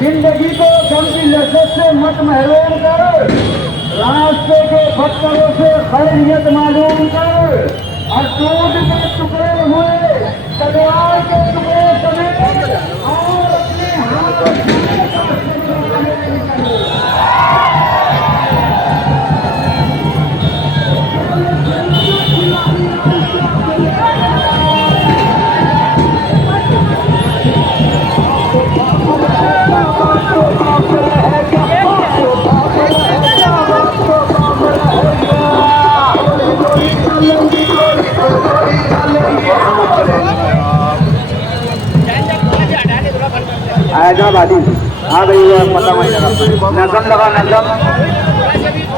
जिंदगी को गम की लज्जत से मत महरूम कर, रास्ते के पत्थरों से खैरियत मालूम कर, और दूध के टुकड़े हुए तलवार के टुकड़े समेत और अपने हाथ हैदराबादी। हाँ भाई ये पता वही लगा, नजम लगा नजम।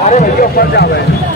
अरे भैया ऊपर जा रहे हैं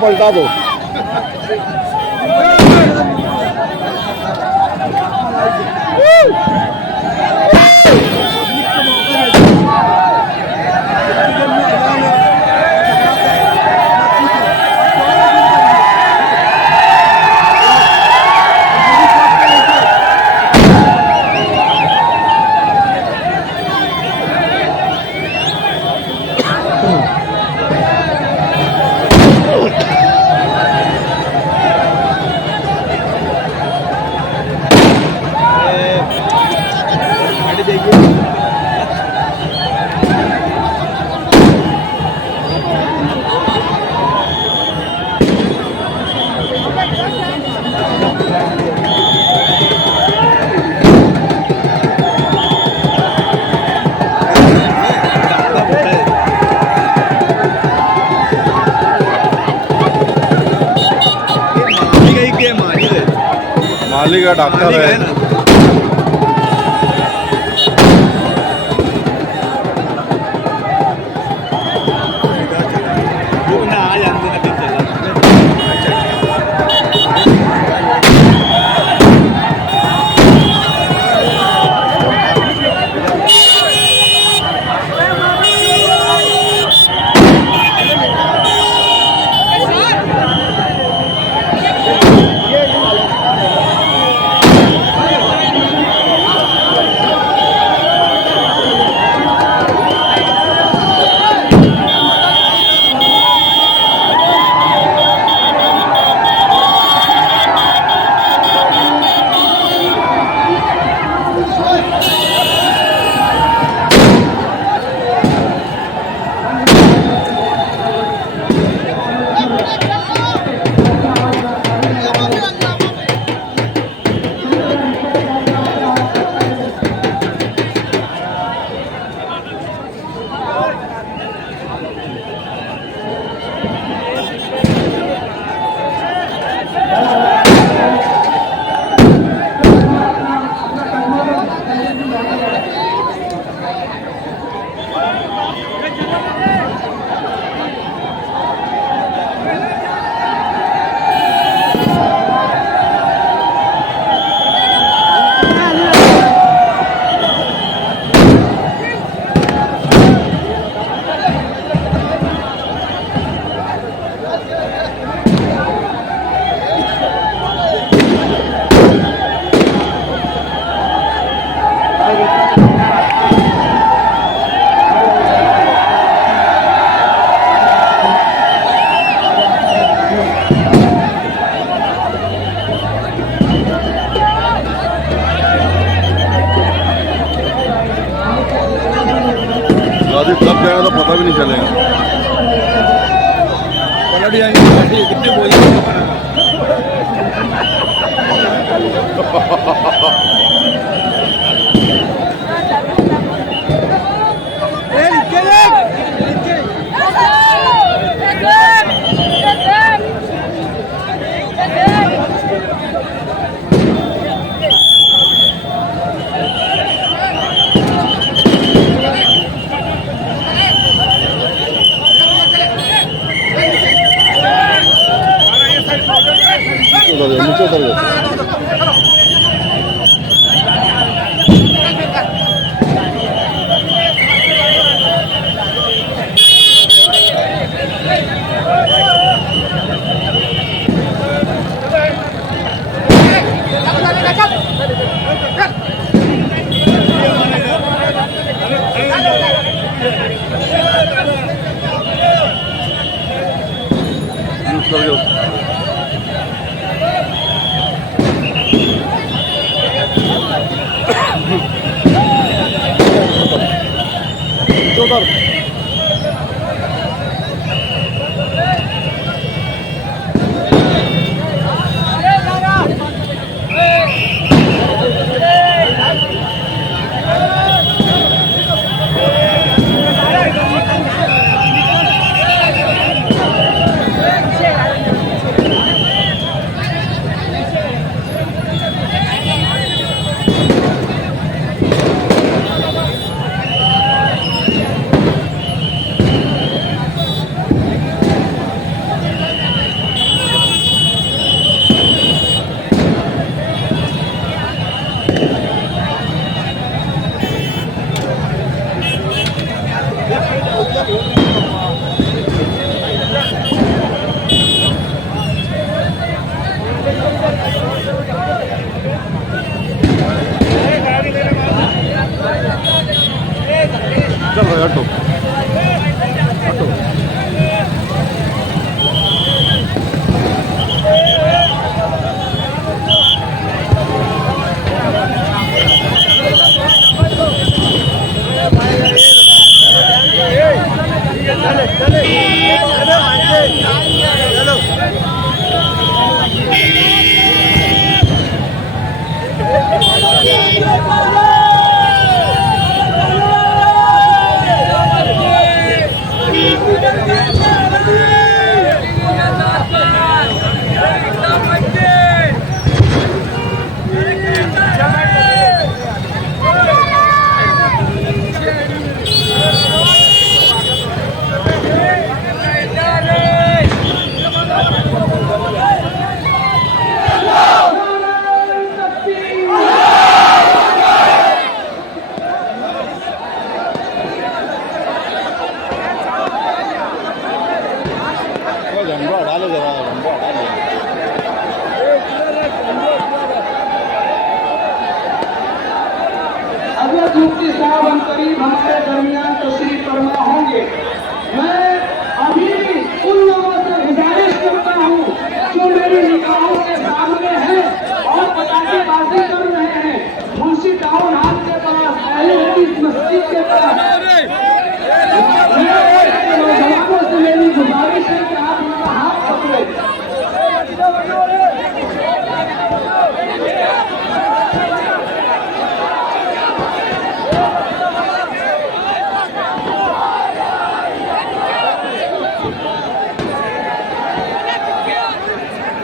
पलटा दो मालिक का डॉक्टर है ना। कब जाएगा तो पता भी नहीं चलेगा। पलट जाएंगे कितने बोल नीचे उतर गए। हटो झंडा डालो जरा झंडा डालो अगर मुफ्ती साहब हम करीब हमारे दरमियान तशरीफ फरमा होंगे, मैं अभी उन लोगों से गुजारिश करता हूँ जो मेरी निगाहों के सामने हैं और पटाखेबाजी कर रहे हैं। मुंशी टाउन हाल के पास पहले हदीस मस्जिद के पास नौजवानों से मेरी गुजारिश है कि आप उनका हाथ पकड़े।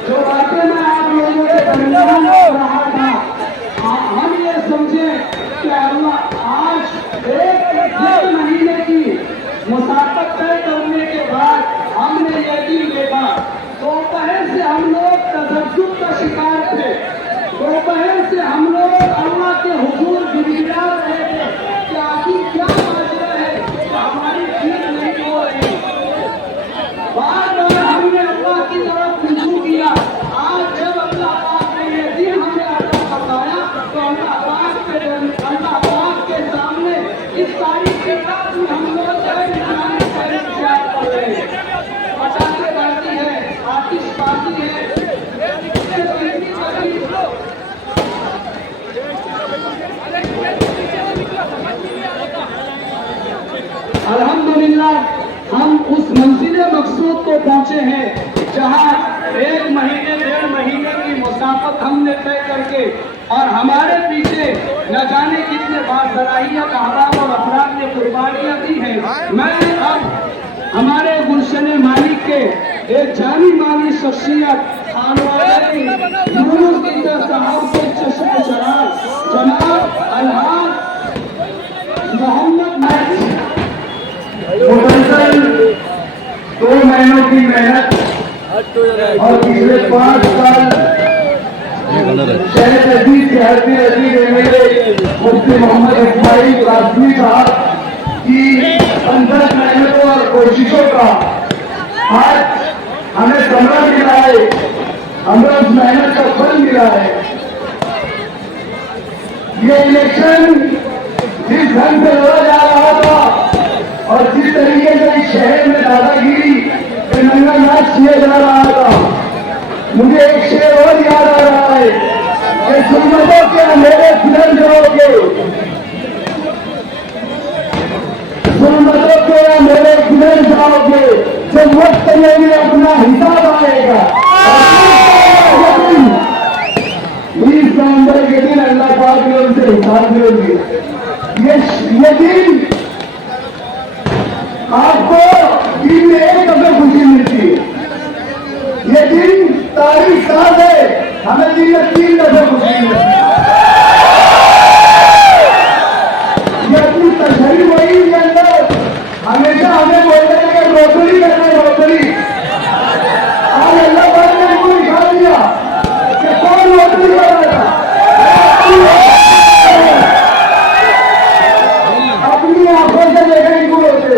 जो बातें मैं आप लोगों से दरमियान हो रहा था, हम ये समझे कि अल्लाह आज एक महीने की मुसाफत तय करने के बाद हमने ये दिन देखा। दोपहर से हम लोग तजज्जुब का शिकार थे, दोपहर से हम लोग अल्लाह के हुजूर गिड़गिड़ा रहे थे कि आखिर क्या माजरा है कि हमारी ठीक नहीं हो रही। बार बार हमने अल्लाह की तरफ रुजू किया। आज जब अल्लाह पाक ने ये दिन हमें अता बताया तो अल्लाह पाक के सामने इस तारीख के रात में हम लोग कर रहे हैं। पटाखेबाजी है, आतिशबाजी है, अल्हम्दुलिल्लाह हम उस मंजिल मकसूद को पहुंचे हैं जहां एक महीने डेढ़ महीने की मुसाफत हमने तय करके और हमारे पीछे न जाने कितने बासलाहियत अहबाब और अफराद ने कुर्बानियां दी हैं। मैं अब हमारे गुलशन मालिक के एक जानी मानी शख्सियत साहब के चश्मे शराब जनाब अलहाज मोहम्मद मुसलसल 2 महीनों की मेहनत और पिछले 5 साल शहर अजीज के हरदी अजीज एमएलए मुफ्ती मोहम्मद इस्माइल कासमी साहब की 15 मेहनतों और कोशिशों का आज हमें समझ मिला है, हमें उस मेहनत का फल मिला है। ये इलेक्शन जिस ढंग से लड़ा जा रहा था और जिस तरीके से इस शहर में दादागिरी के नंगा नाच किया जा रहा था, मुझे एक शेर और याद आ रहा है कि जुल्मतों के अंधेरे किधर जाओगे, जुल्मतों के अंधेरे किधर जाओगे, जब वक्त में अपना हिसाब आएगा। इस नवंबर के दिन अल्लाह पाक ने उनसे हिसाब लेंगे। ये दिन आपको दिन में एक अगर खुशी मिलती है, ये दिन तारीख साथ है, हमें दिन में 3 दफे खुशी मिलती है। ये अपनी तशरीफ वही के अंदर हमेशा हमें बोलते हैं कि रोटरी करना है, रोटरी। आज अल्लाह पाक ने इनको दिखा दिया कि कौन रोटरी कर रहा था। अपनी आंखों से देखा इनको रोते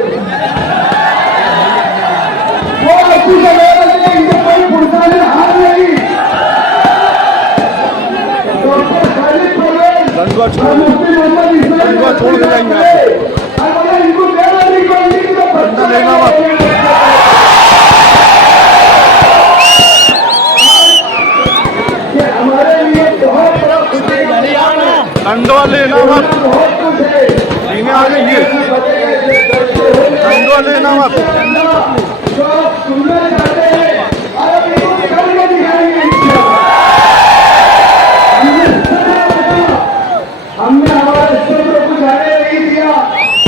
वो अच्छी जगह इनको कोई पुरसाने हार नहीं। डॉक्टर खालिद परवेज छोड़ मुफ्ती मोहम्मद इस्माइल छोड़ के जाएंगे इनको हमारे लिए बहुत बड़ा खुशी अंडवा लेना मत बहुत कुछ है। धीमे आगे गिर अंडवा लेना मत जो आप सुनना चाहते हैं और अब इनको करके दिखाएंगे इंशाअल्लाह। हमने हमारे सूत्र को जाने नहीं दिया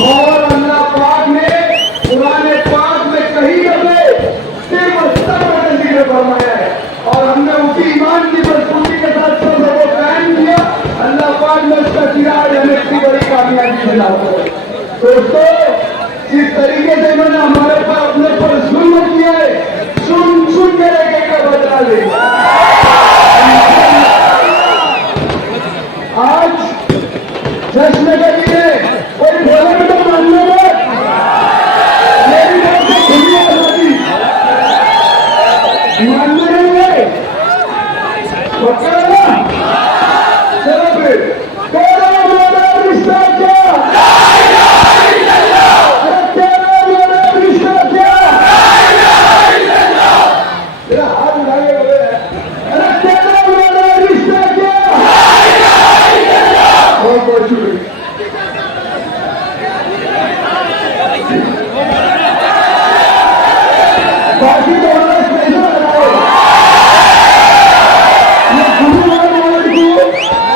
और अल्लाह पाक ने पुराने पाक में कहीं हमें सिर्फ सब्र का जिक्र फरमाया है और हमने उसी ईमान की मजबूती के साथ सब्र को कायम किया। अल्लाह पाक ने उसका चिराग हमें इतनी बड़ी कामयाबी दिला। दोस्तों, जिस तरीके से इन्होंने हमारे पर अपने पर जुल्म किया है, सुन सुन के लेके का बदला लेगा। आज जश्न के लिए कोई बोले तो मानने में मेरी तरफ से खुली आजादी मानने नहीं है। पक्का ना? चलो फिर तेरा मेरा रिश्ता क्या? अरे तेरा मेरा रिश्ता क्या? तेरा हाथ उठाइए बोले, अरे तेरा मेरा रिश्ता क्या? बहुत बहुत शुक्रिया। बाकी तो हमारा स्पेशल बनाओ। ये गुरुवार वाले को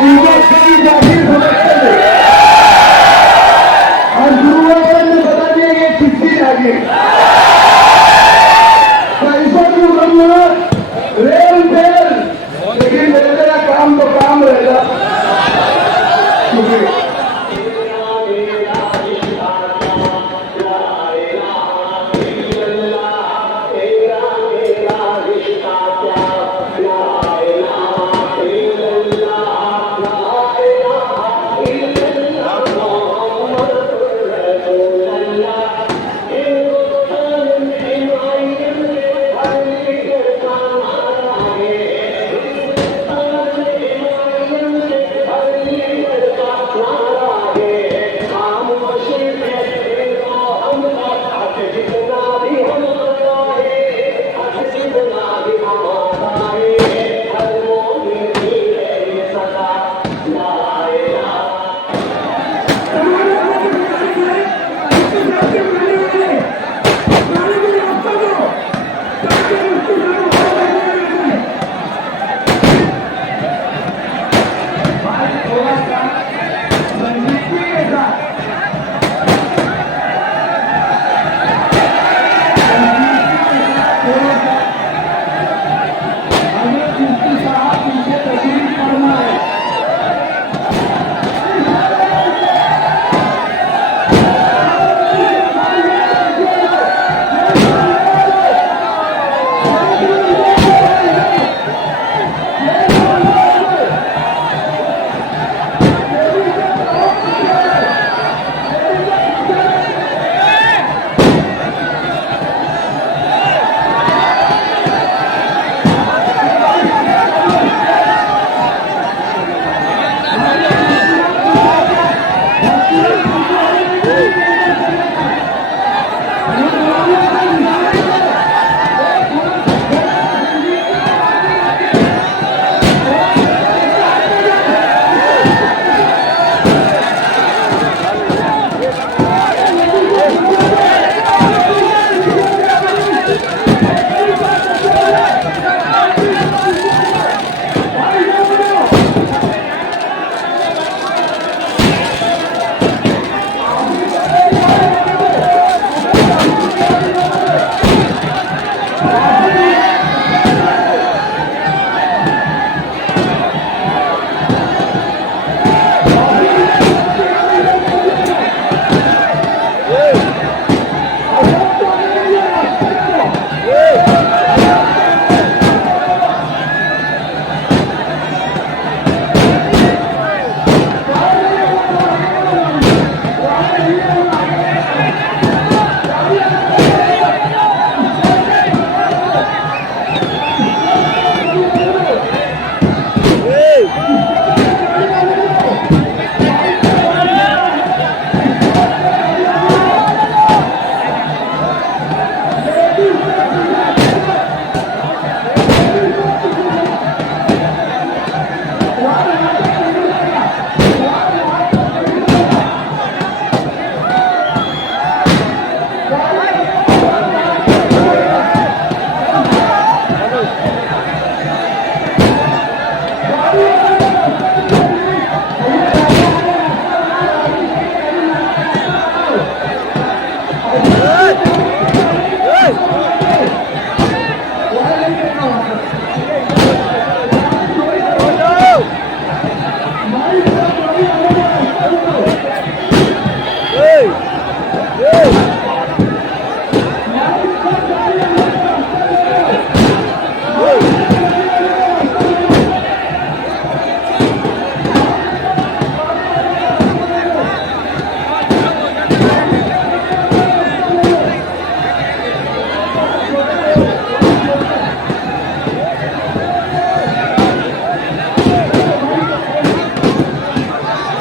इंजेक्शन जाहिर समझते थे और गुरुवार वाले ने बता दिया ये किसकी जागिर। पैसा क्यों करना रेल फेल, लेकिन मेरा काम तो काम रहेगा। शुक्रिया।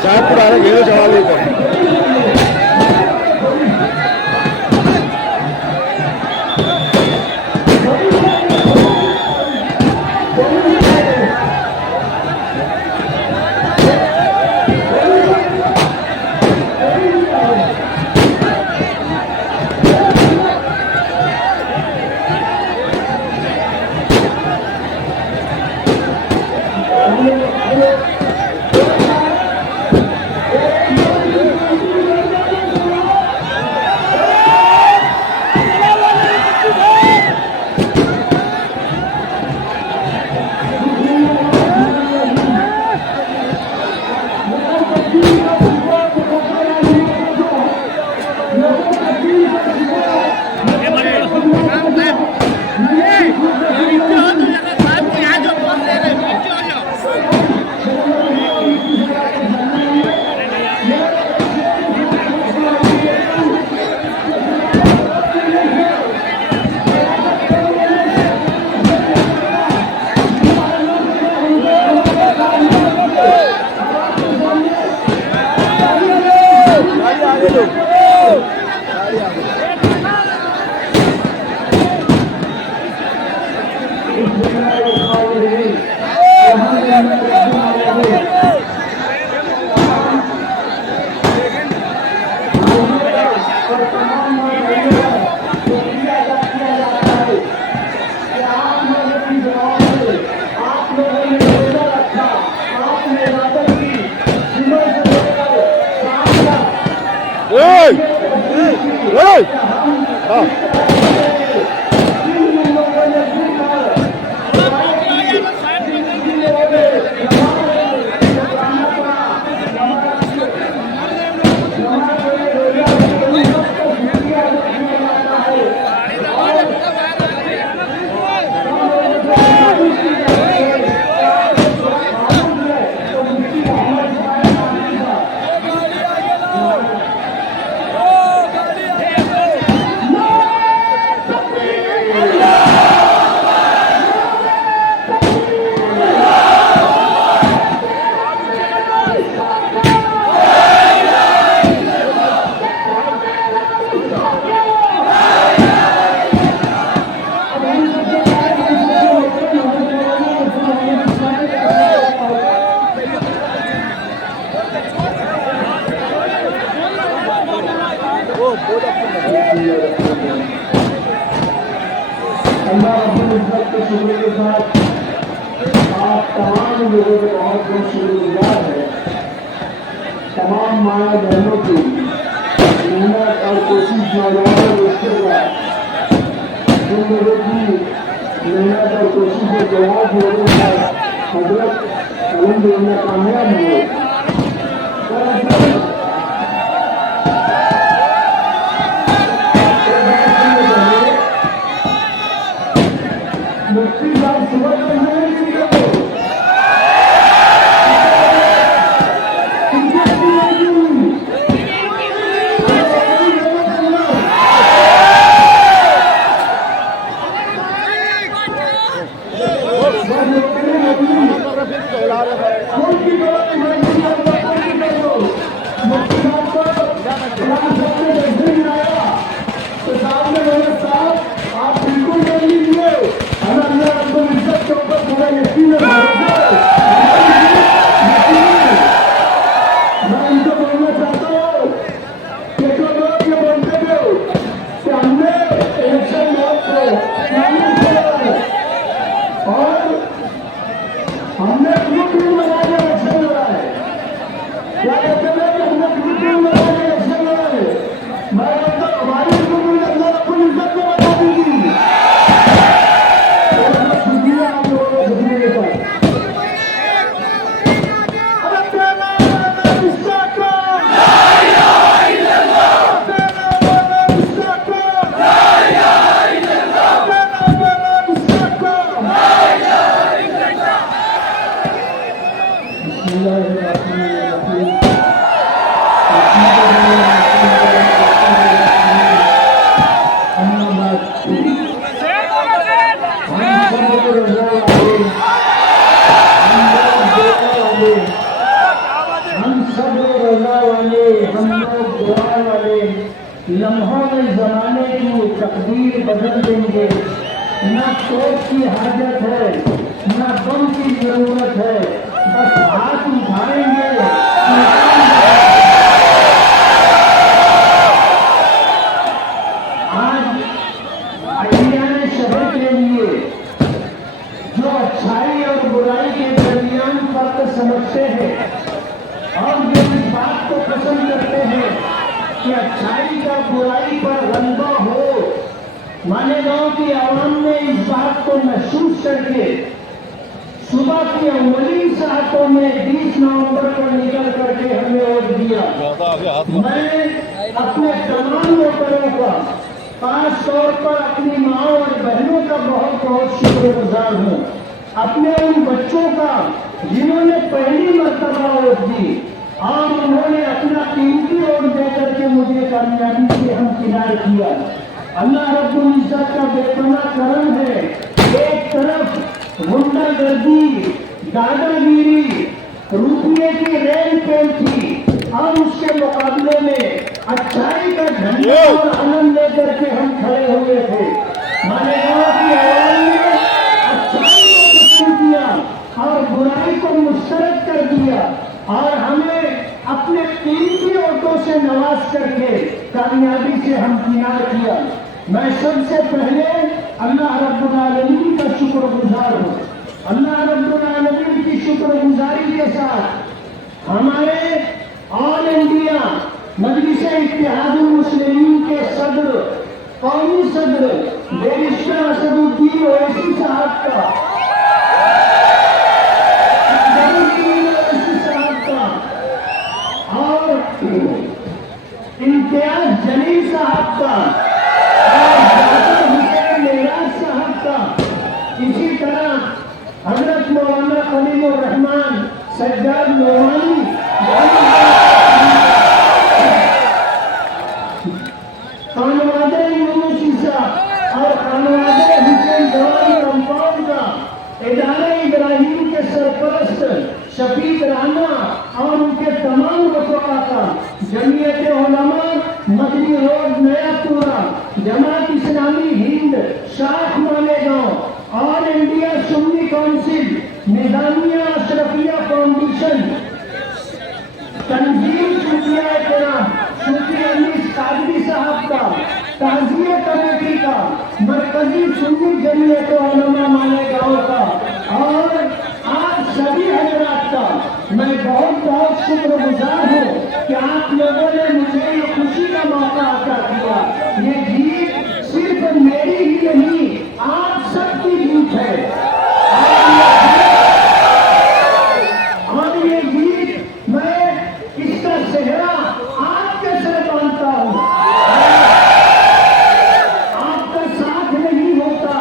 షార్ట్ రాలే ఏదో చవాలి अल्लाह रब्बुल इज्जत के शुक्र के साथ आप तमाम लोगों के बहुत बहुत शुक्रगुजार है। तमाम माया बहनों की मेहनत और कोशिश नौजवानों दोस्तों का जिन लोगों की मेहनत और कोशिश के जवाब होने पर हजरत अल्हम्दुलिल्लाह कामयाब हुए। मुफ्ती साहब सुबह को Bismillahirrahmanirrahim. सब लोग रजा वाले, हम लोग दुआ वाले, लम्हों में जमाने की तकदीर बदल देंगे। न तोप की हाजत है, न बम की जरूरत है, बस हाथ उठाएंगे। आज अहियाने शहर के लिए जो अच्छाई और बुराई के दरमियान फर्क समझते हैं और जो इस बात को पसंद करते हैं कि अच्छाई का बुराई पर रंगा हो, मालेगांव की आवाम ने इस बात को महसूस करके सुबह की अव्वली सातों में 20 नवंबर को निकल करके हमें वोट दिया। मैं अपने तमाम वोटरों का, खास तौर पर अपनी माँ और बहनों का बहुत बहुत शुक्रगुजार हूँ। अपने उन बच्चों का जिन्होंने पहली मर्तबा वोट दी और उन्होंने अपना कीमती वोट देकर के मुझे कामयाबी से हमकिनार किया। अल्लाह रब्बुल इज्जत का बेपना करम है। एक तरफ गुंडागर्दी, दादागिरी, रुपये की रेल पेल थी और उसके मुकाबले में अच्छाई का झंडा और आनंद लेकर के हम खड़े हुए थे। मालेगांव की आवाम ने अच्छाई को पसंद किया और बुराई को मुस्तरद कर दिया और हमें अपने कीमती वोटों से नवाज करके कामयाबी से हमकिनार किया। मैं सबसे पहले अल्लाह रब्बुल आलमीन का शुक्रगुजार हूँ। अल्लाह रब्बुल आलमीन की शुक्रगुजारी के साथ हमारे ऑल इंडिया मजलिस-ए-इत्तेहादुल मुस्लिमीन के सदर, कौमी सदर बैरिस्टर असदुद्दीन ओवैसी साहब का, और इम्तियाज जलील साहब का और हुसैन मेहराज साहब का, इसी तरह हजरत मौलाना खलीलुर रहमान सज्जाद नोमानी, खानवादे यूनुस ईसा और खानवादे हुसैन जवान कंपाउंड का, इदारे इब्राहिम के सरपरस्त शफीक राना और उनके तमाम रफका का, जमीयत उलमा मदनी रोड नयापुरा, जमात इस्लामी हिंद शाख Malegaon, all India Sunni council, Nizamia Ashrafia foundation, Tanzeem Sufiya Kiram, Sufi Anees Qadri साहब का, ताजिया कमेटी का, मरकजी सुन्नी जमीयत उलमा मालेगांव का और आप सभी हजरात का मैं बहुत बहुत शुक्रगुजार हूँ कि आप लोगों ने मुझे ये खुशी का मौका अता किया। ये जीत सिर्फ मेरी ही नहीं, आप सबकी जीत है और ये जीत मैं इसका सेहरा आपके सर बांधता हूँ। आपका साथ नहीं होता,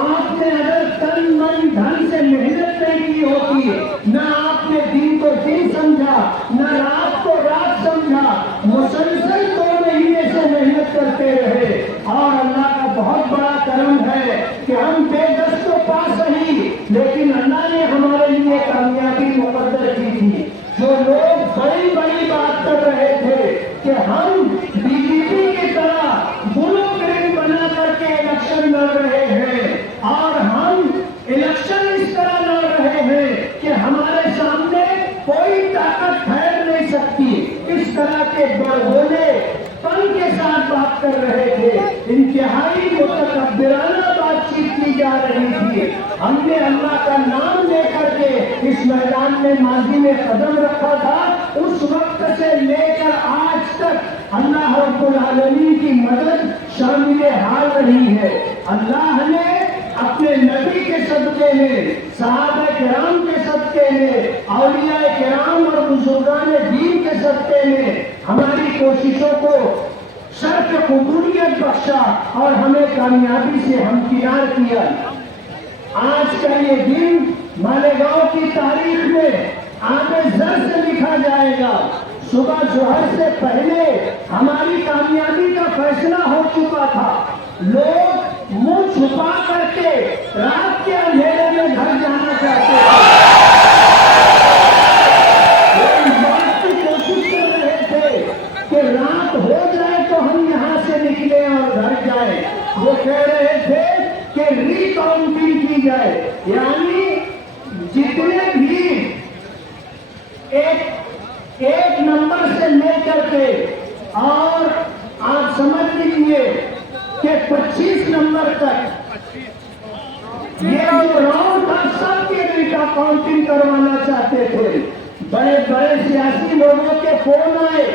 आपने अगर तन मन धन से मेहनत नहीं की होती, न आपने दिन को दिन समझा, न रात को रात समझा, मुसलसल 2 महीने से मेहनत करते रहे और अल्लाह का बहुत बड़ा करम है कि हम बेदस्त तो पास सही, लेकिन अल्लाह ने हमारे लिए कामयाबी मुकद्दर की थी। जो लोग बड़ी बड़ी बात कर रहे थे कि हम बीजेपी की तरह ब्लूप्रिंट बना करके इलेक्शन लड़ रहे हैं और हम इलेक्शन इस तरह लड़ रहे हैं कि हमारे सामने कोई ताकत ठहर नहीं सकती, इस तरह के बड़बोले पन के साथ बात कर रहे थे। इंतहाई मुतकब्बिराना बातचीत की जा रही थी। हमने अल्लाह का नाम लेकर के इस मैदान में माजी में कदम रखा था। उस वक्त से लेकर आज तक अल्लाह रब्बुल आलमीन की मदद शामिल हाल रही है। अल्लाह ने अपने नबी के सदके में, सहाबा किराम के सदके में, औलिया किराम और बुजुर्गान दीन के सदके में हमारी कोशिशों को शर्त कबूलियत बख्शा और हमें कामयाबी से हमकिनार किया। आज का ये दिन मालेगांव की तारीख में आगे जर से लिखा जाएगा। सुबह जोहर से पहले हमारी कामयाबी का फैसला हो चुका था। लोग मुंह छुपा करके रात के अंधेरे में घर जाना चाहते हैं। 1 नंबर से लेकर के और आप समझ लीजिए कि 25 नंबर तक ये जो राउंड था सबके बेटा काउंटिंग करवाना चाहते थे। बड़े बड़े सियासी लोगों के फोन आए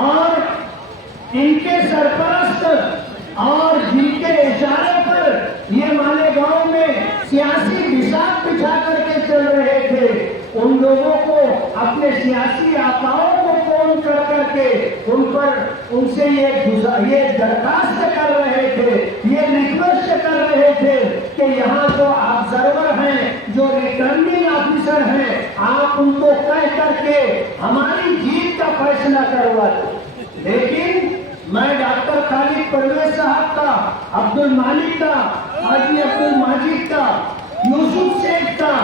और इनके सरपरस्त और जिनके इशारे पर ये मालेगांव में सियासी हिसाब बिछा करके चल रहे थे, उन लोगों को अपने सियासी आकाओं को फोन कर करके उन पर उनसे ये दरखास्त कर रहे थे, ये रिक्वेस्ट कर रहे थे कि यहाँ जो ऑब्जर्वर हैं, जो रिटर्निंग ऑफिसर हैं, आप उनको कह करके हमारी जीत का फैसला करवा दो। लेकिन मैं डॉक्टर खालिद परवेज साहब का, अब्दुल मालिक का, हाजी अब्दुल माजिद का, यूसुफ शेख का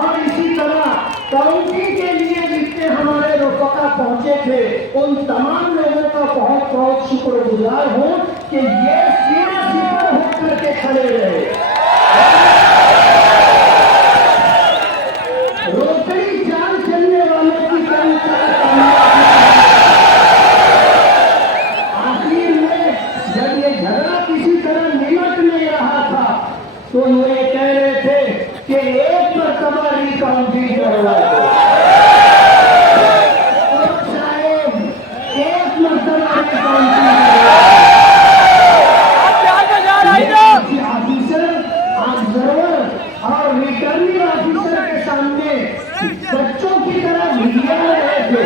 और इसी तरह काउंटी के लिए जितने हमारे रफका पहुंचे थे, उन तमाम लोगों का बहुत बहुत शुक्रगुजार हूं कि ये सीना सीधा होकर के खड़े रहे। रोकड़ी चाल चलने वालों की कई आखिर में जब ये झगड़ा किसी तरह निमट नहीं रहा था तो ये कह रहे थे कि एक मरतबा रिकाउंटिंग करवा दो। साहेब, एक मरतबा रिकाउंटिंग ऑफिसर, ऑब्जर्वर और रिटर्निंग ऑफिसर के सामने बच्चों की तरह भिजिया रहे थे।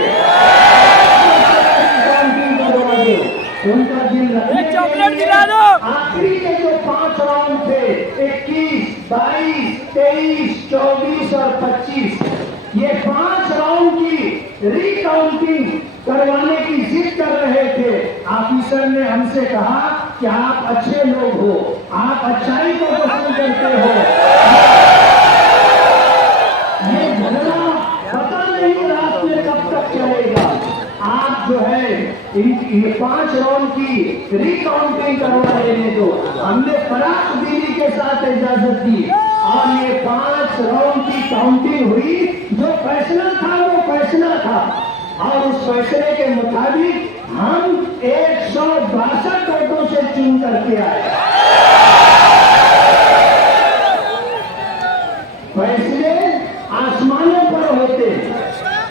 उनका दिल चॉकलेट दिला दो। आखिरी के जो 5 राउंड थे, 21, 22, 23, 24 और 25, ये 5 राउंड की रिकाउंटिंग करवाने की जिद कर रहे थे। ऑफिसर ने हमसे कहा कि आप अच्छे लोग हो, आप अच्छाई को पसंद करते हो, ये झगड़ा पता नहीं रात में कब तक चलेगा, आप जो है ये 5 राउंड की रिकाउंटिंग करवा लेने दो। हमने फराख दिली के साथ इजाजत दी और ये 5 राउंड की काउंटिंग हुई। जो फैसला था वो फैसला था और उस फैसले के मुताबिक हम 162 वोटों से चुन करके आए। फैसले आसमानों पर होते,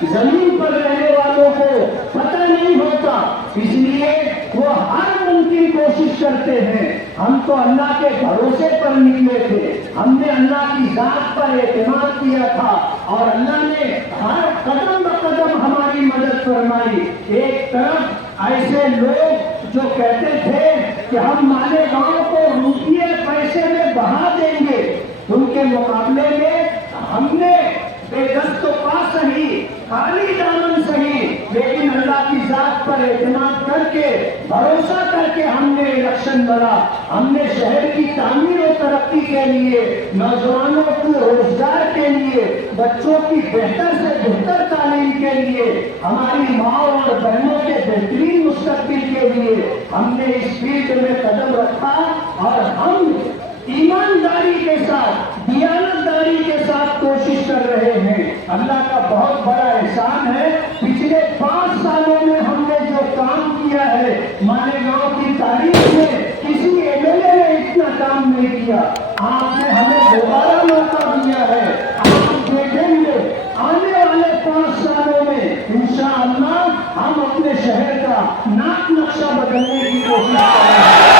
जमीन पर रहने वालों को पता नहीं होता, इसलिए वो हर मुमकिन कोशिश करते हैं। हम तो अल्लाह के भरोसे पर निकले थे, हमने अल्लाह की जात पर एतमाद किया था और अल्लाह ने हर कदम ब कदम हमारी मदद फरमाई। एक तरफ ऐसे लोग जो कहते थे कि हम मालेगांव को रुपये पैसे में बहा देंगे, उनके मुकाबले में हमने बेदस्त तो पा सही, खाली दामन सही, लेकिन अल्लाह की जात पर एतमाद करके, भरोसा करके हमने इलेक्शन लड़ा। हमने शहर की तामीर और तरक्की के लिए, नौजवानों को रोजगार के लिए, बच्चों की बेहतर से बेहतर तालीम के लिए, हमारी माँ और बहनों के बेहतरीन मुस्तकबिल के लिए हमने इस फील्ड में कदम रखा और हम ईमानदारी के साथ, दियानतदारी के साथ कोशिश कर रहे हैं। अल्लाह का बहुत बड़ा एहसान है, पिछले 5 सालों में हमने जो काम किया है, मालेगांव की तारीख में किसी एमएलए ने इतना काम नहीं किया। आपने हमें दोबारा मौका दिया है, आप देखेंगे आने वाले 5 सालों में इंशाअल्लाह हम अपने शहर का नाक नक्शा बदलने की कोशिश करेंगे।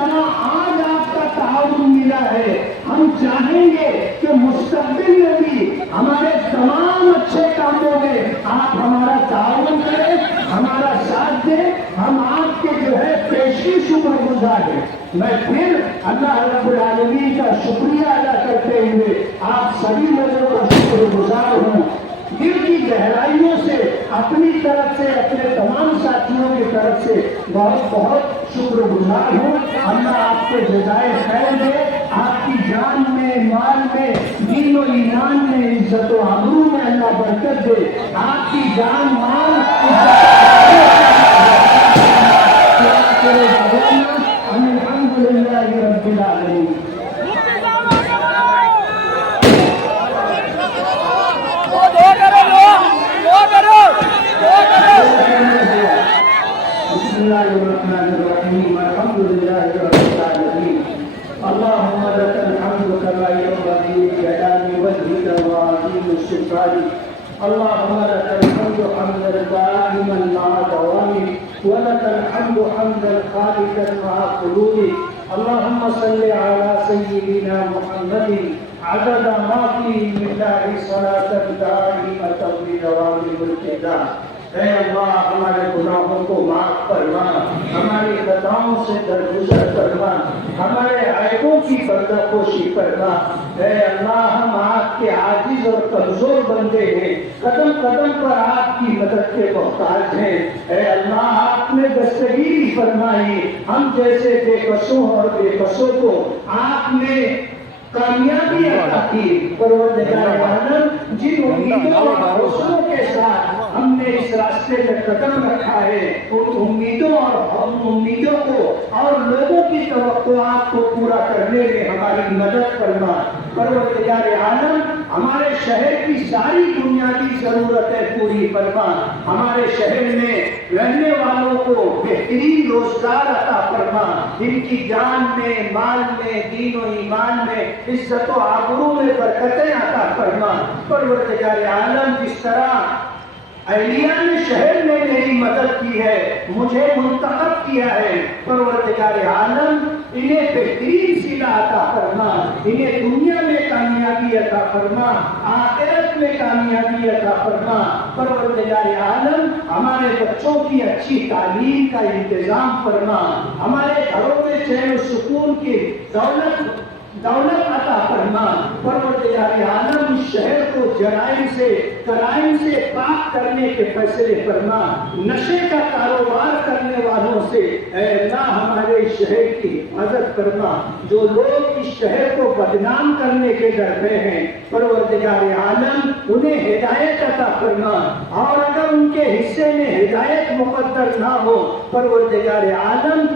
आज आपका ताउन मिला है, हम चाहेंगे कि मुस्तकबिल में भी हमारे तमाम अच्छे कामों में आप हमारा ताउन करें, हमारा साथ दें। हम आपके जो है पेशी शुक्रगुजार हैं। मैं फिर अल्लाह रब्बुल आलमीन का शुक्रिया अदा करते हुए आप सभी लोगों का शुक्रगुजार हूँ। दिल की गहराइयों से, अपनी तरफ से, अपने तमाम साथियों की तरफ से बहुत बहुत शुक्रगुजार हूँ। अल्लाह आपको जज़ाए खैर दे, आपकी जान में, माल में, दीन और ईमान में, इज्जत और आबरू में अल्लाह बरकत दे। आपकी जान, माल अल्हम्दुलिल्लाह रब्बिल आलमीन। बिस्मिल्लाहिर्रहमानिर्रहीम अल्हम्दुलिल्लाहि रब्बिल आलमीन अल्लाहुम्मा लकल हम्दु कमा यंबगी लिजलाली वजहिका व अज़ीमि सुल्तानिक अल्लाहुम्मा लकल हम्दु हम्दन दाइमन मअ दवामिक व लकल हम्दु हम्दन खालिदन मअ खुलूदिक अल्लाहुम्मा सल्लि अला सय्यिदिना मुहम्मदिन अदद मा फी मिल्लाहि सलातन दाइमतन बिदवामि मुल्किल्लाह। ऐ अल्लाह हमारे गुनाहों को माफ फरमा, हमारी खताओं से दरगुजर फरमा, हमारे ऐबों की पर्दापोशी फरमा। ऐ अल्लाह हम आपके आजिज और कमजोर बंदे हैं, कदम कदम पर आपकी मदद के मोहताज हैं। ऐ अल्लाह आपने दस्तगीरी फरमाई, हम जैसे बेकसों और बेकसों को आपने कामयाबी अता की। परवरदिगार आलम, जिन उम्मीदों और हौसलों के साथ हमने इस रास्ते में कदम रखा है, उन उम्मीदों और हम उम्मीदों को और लोगों की तवक्कुआत को पूरा करने में हमारी मदद फरमा। परवरदिगार आलम, हमारे शहर की सारी बुनियादी जरूरतें पूरी फरमा। हमारे शहर में रहने वालों को बेहतरीन रोजगार अता फरमा। इनकी जान में, माल में, दीन और ईमान में, इज्जत और आबरू में बरकतें अता फरमा। परवरदिगार आलम, जिस तरह अहलिया ने शहर में मेरी मदद की है, मुझे मुंतखब किया है, परवरदिगार आलम इन्हें बेहतरीन सिला अता फरमा, इन्हें दुनिया में कामयाबी अता फरमा, आखिरत में कामयाबी अता फरमा। परवरदिगार आलम, हमारे बच्चों की अच्छी तालीम का इंतजाम फरमा, हमारे घरों में चैन और सुकून की दौलत अता फरमा। परवरदिगार आलम, इस शहर को जराइम से, कराइम से पाक करने के फैसले फरमा। नशे का कारोबार करने वालों से ऐ अल्लाह हमारे इस शहर की हिफाजत फरमा। जो लोग इस शहर को बदनाम करने के डर में हैं, परवरदिगार आलम उन्हें हिदायत अता फरमा, और अगर उनके हिस्से में हिदायत मुकद्दर ना हो, परवरदिगार आलम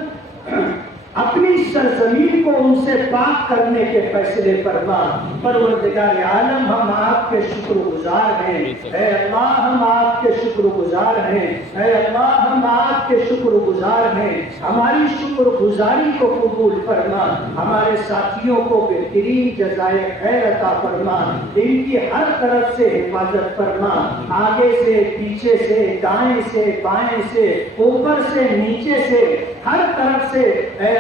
अपनी सरजमीन को उनसे पाक करने के फैसले फरमा। परवरदिगार आलम, हम आपके शुक्रगुजार हैं। ऐ अल्लाह, हम आपके शुक्रगुजार हैं। ऐ अल्लाह, हम आपके शुक्रगुजार हैं। हमारी शुक्रगुजारी को कबूल फरमा। हमारे साथियों को बेहतरीन जज़ाए खैर अता फरमा। इनकी हर तरफ से हिफाजत फरमा, आगे से, पीछे से, दाएं से, बाएं से, ऊपर से, नीचे से, हर तरफ से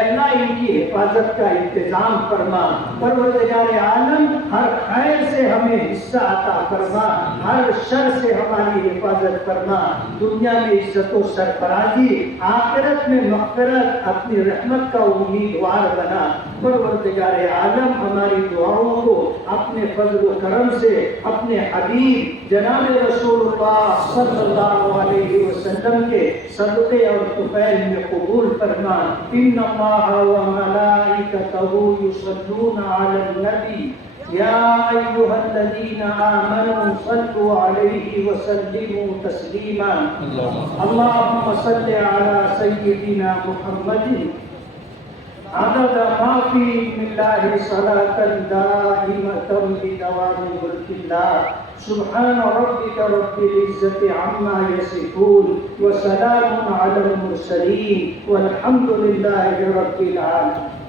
अल्लाह इनकी हिफाजत का इंतजाम फरमा। परवरदिगार आलम, हर खैर से हमें हिस्सा अता फरमा, हर शर से हमारी हिफाजत फरमा। दुनिया में इज्जत और सरफराजी, आखिरत में मग़फ़िरत, अपनी रहमत का उम्मीदवार बना। परवरदिगार आलम, हमारी दुआओं को अपने फजल व करम से अपने हबीब जनाब रसूलुल्लाह सल्लल्लाहु अलैहि वसल्लम के सदक़े और तुफ़ैल में कबूल फरमा। इन्नल्लाह व मलाइकतहू युसल्लूना अलन नबी या अय्युहल्लज़ीना आमनू सल्लु अलैहि व सल्लिमू तस्लीमा। अल्लाहुम्मा सल्लि अला सय्यिदिना मुहम्मदिन अदद मा फी मिल्लाहि सलातन दाइमतन बिदवामि मुल्किल्लाह। सुब्हान रब्बिका रब्बिल इज्जति अम्मा यसिफून व सलामुन अलल मुरसलीन वल्हम्दुलिल्लाहि रब्बिल आलमीन।